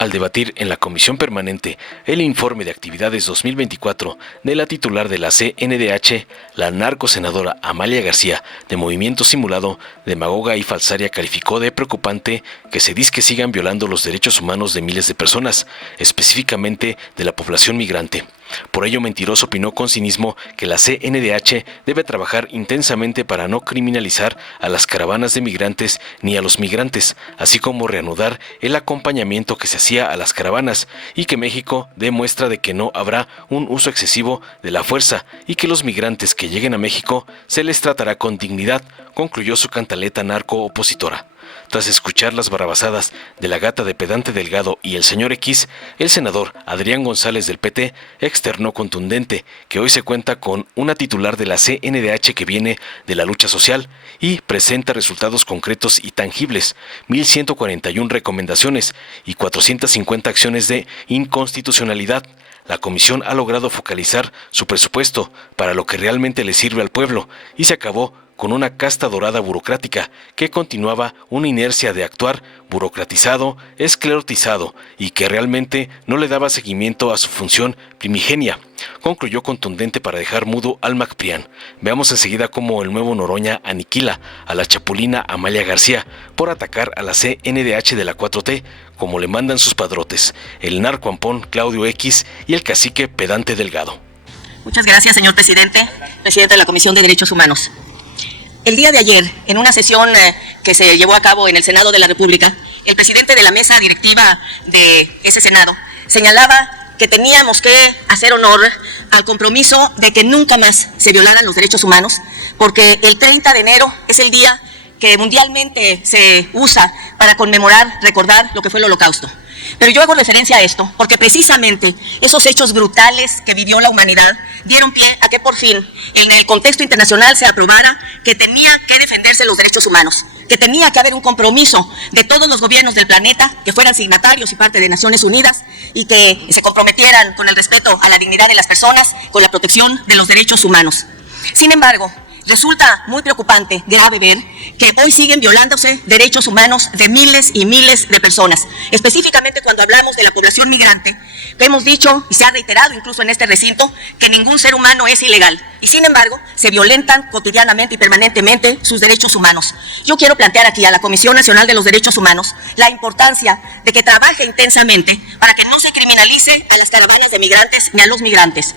Al debatir en la Comisión Permanente el informe de actividades 2024 de la titular de la CNDH, la narcosenadora Amalia García, de Movimiento Simulado, demagoga y falsaria, calificó de preocupante que se dice que sigan violando los derechos humanos de miles de personas, específicamente de la población migrante. Por ello, Mentiroso opinó con cinismo que la CNDH debe trabajar intensamente para no criminalizar a las caravanas de migrantes ni a los migrantes, así como reanudar el acompañamiento que se hacía a las caravanas, y que México dé muestra de que no habrá un uso excesivo de la fuerza y que los migrantes que lleguen a México se les tratará con dignidad, concluyó su cantaleta narco-opositora. Tras escuchar las barrabasadas de la gata de Pedante Delgado y el señor X, el senador Adrián González del PT externó contundente que hoy se cuenta con una titular de la CNDH que viene de la lucha social y presenta resultados concretos y tangibles, 1.141 recomendaciones y 450 acciones de inconstitucionalidad. La comisión ha logrado focalizar su presupuesto para lo que realmente le sirve al pueblo y se acabó con una casta dorada burocrática que continuaba una inercia de actuar burocratizado, esclerotizado y que realmente no le daba seguimiento a su función primigenia. Concluyó contundente para dejar mudo al MacPrián. Veamos enseguida cómo el nuevo Noroña aniquila a la chapulina Amalia García por atacar a la CNDH de la 4T, como le mandan sus padrotes, el narcoampón Claudio X y el cacique Pedante Delgado. Muchas gracias, señor presidente de la Comisión de Derechos Humanos. El día de ayer, en una sesión que se llevó a cabo en el Senado de la República, el presidente de la mesa directiva de ese Senado señalaba que teníamos que hacer honor al compromiso de que nunca más se violaran los derechos humanos, porque el 30 de enero es el día que mundialmente se usa para conmemorar, recordar lo que fue el Holocausto. Pero yo hago referencia a esto porque precisamente esos hechos brutales que vivió la humanidad dieron pie a que por fin en el contexto internacional se aprobara que tenía que defenderse los derechos humanos, que tenía que haber un compromiso de todos los gobiernos del planeta que fueran signatarios y parte de Naciones Unidas y que se comprometieran con el respeto a la dignidad de las personas, con la protección de los derechos humanos. Sin embargo, resulta muy preocupante, grave ver que hoy siguen violándose derechos humanos de miles y miles de personas, específicamente cuando hablamos de la población migrante. Hemos dicho, y se ha reiterado incluso en este recinto, que ningún ser humano es ilegal, y sin embargo, se violentan cotidianamente y permanentemente sus derechos humanos. Yo quiero plantear aquí a la Comisión Nacional de los Derechos Humanos la importancia de que trabaje intensamente para que no se criminalice a las caravanas de migrantes ni a los migrantes.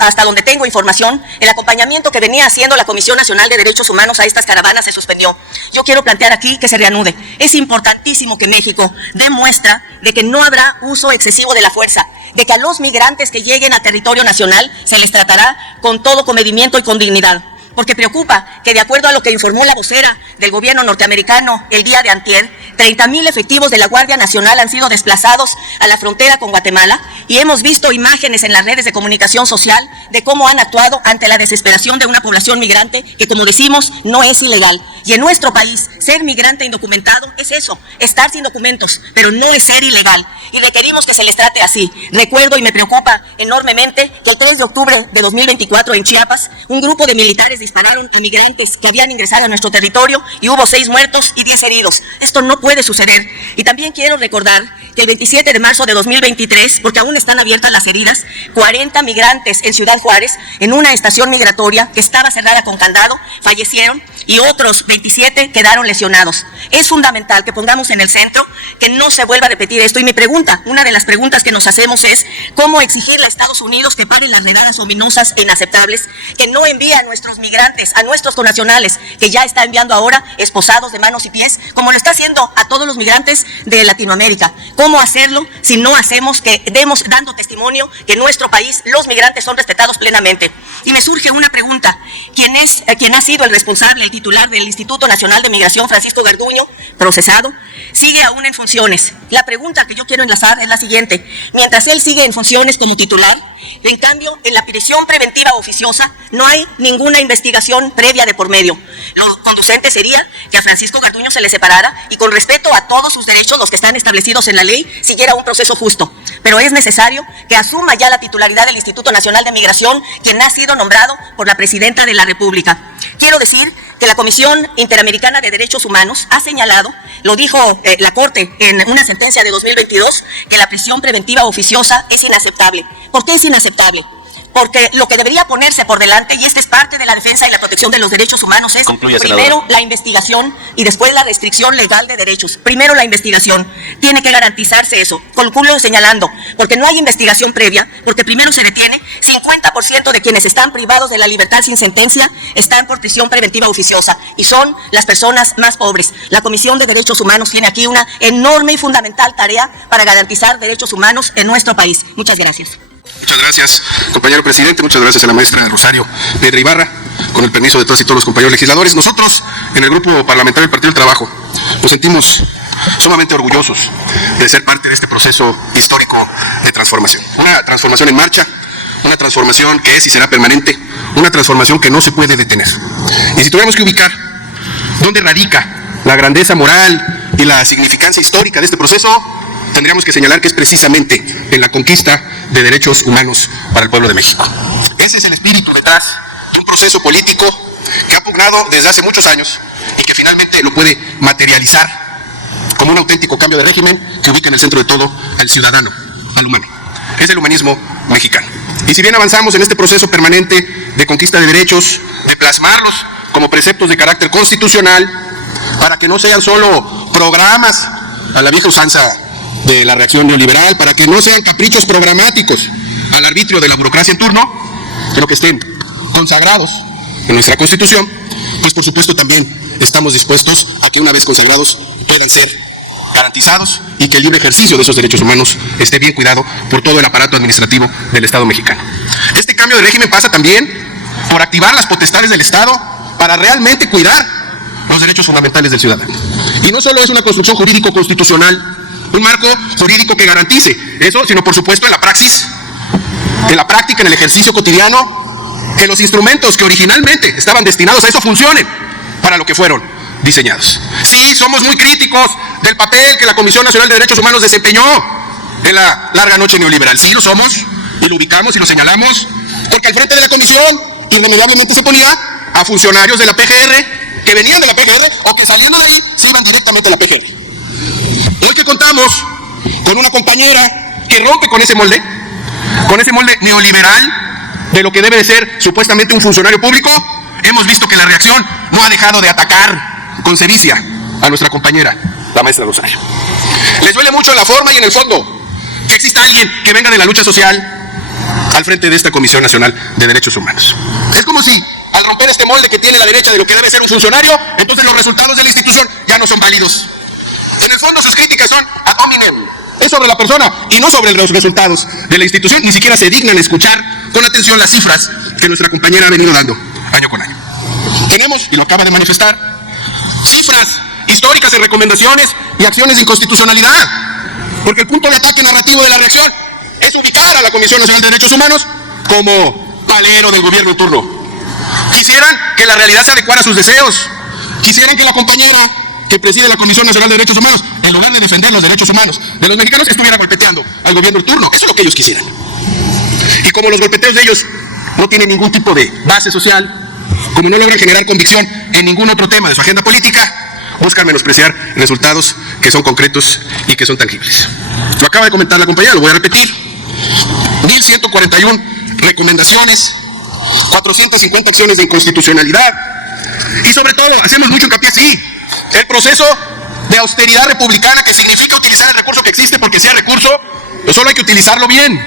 Hasta donde tengo información, el acompañamiento que venía haciendo la Comisión Nacional de Derechos Humanos a estas caravanas se suspendió. Yo quiero plantear aquí que se reanude. Es importantísimo que México dé muestra de que no habrá uso excesivo de la fuerza, de que a los migrantes que lleguen a territorio nacional se les tratará con todo comedimiento y con dignidad. Porque preocupa que, de acuerdo a lo que informó la vocera del gobierno norteamericano el día de antier, 30,000 efectivos de la Guardia Nacional han sido desplazados a la frontera con Guatemala, y hemos visto imágenes en las redes de comunicación social de cómo han actuado ante la desesperación de una población migrante que, como decimos, no es ilegal. Y en nuestro país, ser migrante indocumentado es eso, estar sin documentos, pero no es ser ilegal. Y requerimos que se les trate así. Recuerdo y me preocupa enormemente que el 3 de octubre de 2024 en Chiapas, un grupo de militares dispararon a migrantes que habían ingresado a nuestro territorio y hubo 6 muertos y 10 heridos. Esto no puede suceder. Y también quiero recordar que el 27 de marzo de 2023, porque aún están abiertas las heridas, 40 migrantes en Ciudad Juárez, en una estación migratoria que estaba cerrada con candado, fallecieron y otros 27 quedaron lesionados. Es fundamental que pongamos en el centro que no se vuelva a repetir esto. Y mi pregunta, una de las preguntas que nos hacemos es cómo exigirle a Estados Unidos que paren las redadas ominosas e inaceptables, que no envíe a nuestros migrantes, a nuestros connacionales, que ya está enviando ahora esposados de manos y pies, como lo está haciendo a todos los migrantes de Latinoamérica. ¿Cómo hacerlo si no hacemos que demos dando testimonio que en nuestro país los migrantes son respetados plenamente? Y me surge una pregunta, ¿quién ha sido el responsable, el titular del Instituto Nacional de Migración, Francisco Garduño, procesado? Sigue aún en funciones. La pregunta que yo quiero enlazar es la siguiente: mientras él sigue en funciones como titular, en cambio, en la prisión preventiva oficiosa no hay ninguna investigación previa de por medio. Lo conducente sería que a Francisco Garduño se le separara y, con respeto a todos sus derechos, los que están establecidos en la ley, siguiera un proceso justo. Pero es necesario que asuma ya la titularidad del Instituto Nacional de Migración, quien ha sido nombrado por la Presidenta de la República. Quiero decir que la Comisión Interamericana de Derechos Humanos ha señalado, lo dijo la Corte en una sentencia de 2022, que la prisión preventiva oficiosa es inaceptable. ¿Por qué es inaceptable? Porque lo que debería ponerse por delante, y esta es parte de la defensa y la protección de los derechos humanos, es primero la investigación y después la restricción legal de derechos. Primero la investigación. Tiene que garantizarse eso. Concluyo señalando, porque no hay investigación previa, porque primero se detiene, 50% de quienes están privados de la libertad sin sentencia están por prisión preventiva oficiosa y son las personas más pobres. La Comisión de Derechos Humanos tiene aquí una enorme y fundamental tarea para garantizar derechos humanos en nuestro país. Muchas gracias. Muchas gracias, compañero presidente. Muchas gracias a la maestra Rosario Pedro Ibarra, con el permiso de todas y todos los compañeros legisladores. Nosotros, en el Grupo Parlamentario del Partido del Trabajo, nos sentimos sumamente orgullosos de ser parte de este proceso histórico de transformación. Una transformación en marcha, una transformación que es y será permanente, una transformación que no se puede detener. Y si tuviéramos que ubicar dónde radica la grandeza moral y la significancia histórica de este proceso, tendríamos que señalar que es precisamente en la conquista de derechos humanos para el pueblo de México. Ese es el espíritu detrás de un proceso político que ha pugnado desde hace muchos años y que finalmente lo puede materializar como un auténtico cambio de régimen que ubica en el centro de todo al ciudadano, al humano. Es el humanismo mexicano. Y si bien avanzamos en este proceso permanente de conquista de derechos, de plasmarlos como preceptos de carácter constitucional, para que no sean solo programas a la vieja usanza de la reacción neoliberal, para que no sean caprichos programáticos al arbitrio de la burocracia en turno, pero que estén consagrados en nuestra Constitución, pues por supuesto también estamos dispuestos a que una vez consagrados puedan ser garantizados y que el libre ejercicio de esos derechos humanos esté bien cuidado por todo el aparato administrativo del Estado mexicano. Este cambio de régimen pasa también por activar las potestades del Estado para realmente cuidar los derechos fundamentales del ciudadano. Y no solo es una construcción jurídico-constitucional, un marco jurídico que garantice eso, sino por supuesto en la praxis, en la práctica, en el ejercicio cotidiano, que los instrumentos que originalmente estaban destinados a eso funcionen para lo que fueron diseñados. Sí, somos muy críticos del papel que la Comisión Nacional de Derechos Humanos desempeñó en la larga noche neoliberal. Sí, lo somos, y lo ubicamos y lo señalamos, porque al frente de la comisión irremediablemente se ponía a funcionarios de la PGR, que venían de la PGR o que saliendo de ahí se iban directamente a la PGR. Hoy que contamos con una compañera que rompe con ese molde neoliberal de lo que debe de ser supuestamente un funcionario público, hemos visto que la reacción no ha dejado de atacar con sevicia a nuestra compañera, la maestra Rosario. Les duele mucho en la forma y en el fondo que exista alguien que venga de la lucha social al frente de esta Comisión Nacional de Derechos Humanos. Es como si al romper este molde que tiene la derecha de lo que debe ser un funcionario, entonces los resultados de la institución ya no son válidos. En el fondo sus críticas son ad hominem, es sobre la persona y no sobre los resultados de la institución. Ni siquiera se dignan escuchar con atención las cifras que nuestra compañera ha venido dando año con año. Tenemos, y lo acaba de manifestar, cifras históricas de recomendaciones y acciones de inconstitucionalidad, porque el punto de ataque narrativo de la reacción es ubicar a la Comisión Nacional de Derechos Humanos como palero del gobierno en turno. Quisieran que la realidad se adecuara a sus deseos, quisieran que la compañera que preside la Comisión Nacional de Derechos Humanos, en lugar de defender los derechos humanos de los mexicanos, estuviera golpeteando al gobierno en turno. Eso es lo que ellos quisieran. Y como los golpeteos de ellos no tienen ningún tipo de base social, como no logran generar convicción en ningún otro tema de su agenda política, buscan menospreciar resultados que son concretos y que son tangibles. Lo acaba de comentar la compañera, lo voy a repetir. 1.141 recomendaciones, 450 acciones de inconstitucionalidad, y sobre todo, hacemos mucho hincapié, sí, el proceso de austeridad republicana, que significa utilizar el recurso que existe, porque sea recurso, pero solo hay que utilizarlo bien.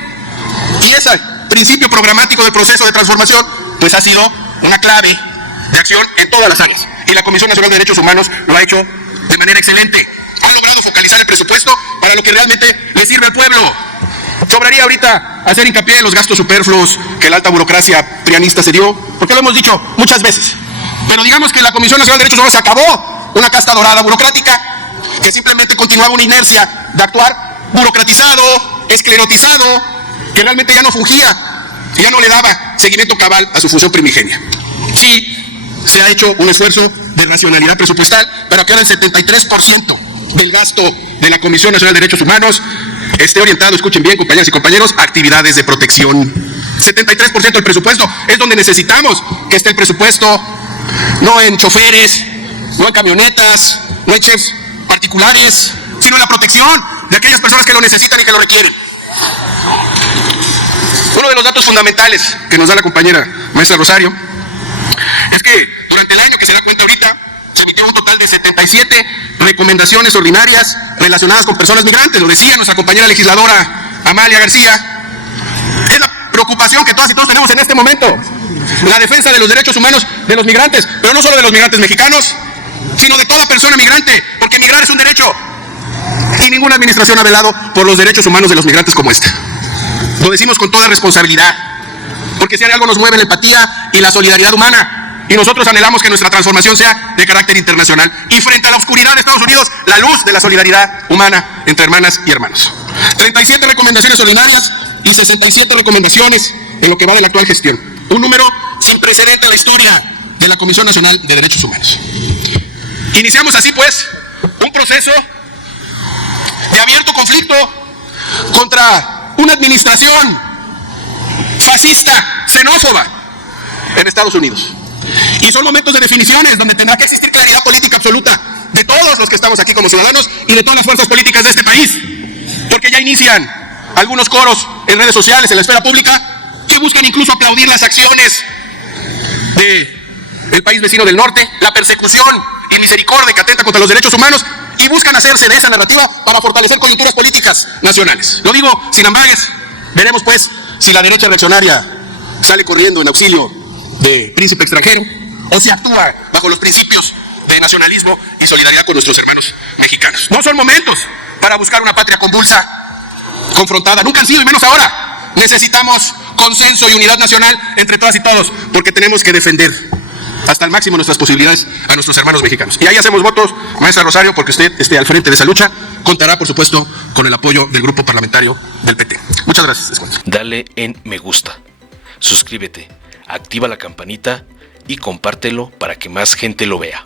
Y ese principio programático del proceso de transformación, pues ha sido una clave de acción en todas las áreas. Y la Comisión Nacional de Derechos Humanos lo ha hecho de manera excelente. Ha logrado focalizar el presupuesto para lo que realmente le sirve al pueblo. Sobraría ahorita hacer hincapié en los gastos superfluos que la alta burocracia prianista se dio, porque lo hemos dicho muchas veces. Pero digamos que la Comisión Nacional de Derechos Humanos acabó una casta dorada burocrática que simplemente continuaba una inercia de actuar burocratizado, esclerotizado, que realmente ya no fungía, que ya no le daba seguimiento cabal a su función primigenia. Sí, se ha hecho un esfuerzo de racionalidad presupuestal, pero que ahora el 73% del gasto de la Comisión Nacional de Derechos Humanos esté orientado, escuchen bien, compañeras y compañeros, a actividades de protección. 73% del presupuesto es donde necesitamos que esté el presupuesto no en choferes, no en camionetas, no en chefs particulares, sino en la protección de aquellas personas que lo necesitan y que lo requieren. Uno de los datos fundamentales que nos da la compañera maestra Rosario es que durante el año que se da cuenta ahorita, se emitió un total de 77 recomendaciones ordinarias relacionadas con personas migrantes. Lo decía nuestra compañera legisladora Amalia García. Es la preocupación que todas y todos tenemos en este momento. La defensa de los derechos humanos de los migrantes, pero no solo de los migrantes mexicanos, sino de toda persona migrante, porque migrar es un derecho. Y ninguna administración ha velado por los derechos humanos de los migrantes como esta. Lo decimos con toda responsabilidad, porque si hay algo nos mueve la empatía y la solidaridad humana, y nosotros anhelamos que nuestra transformación sea de carácter internacional, y frente a la oscuridad de Estados Unidos, la luz de la solidaridad humana entre hermanas y hermanos. 37 recomendaciones ordinarias y 67 recomendaciones en lo que va de la actual gestión. Un número sin precedente en la historia de la Comisión Nacional de Derechos Humanos. Iniciamos así pues un proceso de abierto conflicto contra una administración fascista, xenófoba en Estados Unidos. Y son momentos de definiciones donde tendrá que existir claridad política absoluta de todos los que estamos aquí como ciudadanos y de todas las fuerzas políticas de este país, porque ya inician algunos coros en redes sociales, en la esfera pública, que buscan incluso aplaudir las acciones del país vecino del norte, la persecución y misericordia que atenta contra los derechos humanos, y buscan hacerse de esa narrativa para fortalecer coyunturas políticas nacionales. Lo digo sin ambages. Veremos pues si la derecha reaccionaria sale corriendo en auxilio de príncipe extranjero o si actúa bajo los principios de nacionalismo y solidaridad con nuestros hermanos mexicanos. No son momentos para buscar una patria convulsa, confrontada. Nunca han sido, y menos ahora. Necesitamos consenso y unidad nacional entre todas y todos, porque tenemos que defender hasta el máximo nuestras posibilidades a nuestros hermanos mexicanos. Y ahí hacemos votos, maestra Rosario, porque usted esté al frente de esa lucha. Contará, por supuesto, con el apoyo del grupo parlamentario del PT. Muchas gracias. Dale en me gusta, suscríbete, activa la campanita y compártelo para que más gente lo vea.